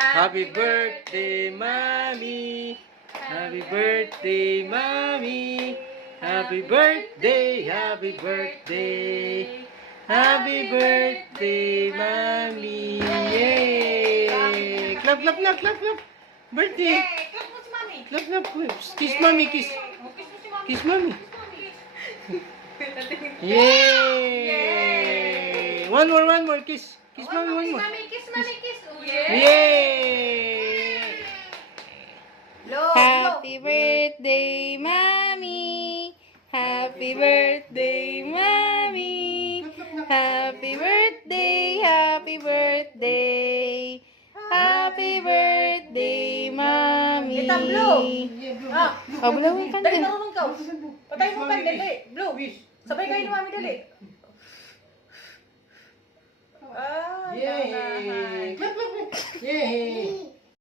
Happy birthday, mommy. Happy birthday, mommy. Happy birthday, happy birthday. Happy birthday, mommy. Yay! Clap, clap, clap, clap, clap. Birthday. Clap mo si Mami. Clap, clap. Kiss mommy, kiss. Kiss mo si Mami. Kiss mommy. Yay! One more. Kiss. Kiss mommy, one more. Kiss Mami, kiss. Oh, yeah. Yay! Happy birthday, mommy. Happy birthday, mommy. Happy birthday, happy birthday. Happy birthday, mommy. Kita blue. Ah, Oh, blow yung dali candle. marunong ka. Patay mo kan dali. Blue. Sabay kayo ni Mami dali. Ah, Yay! Clap, clap, clap. Yay!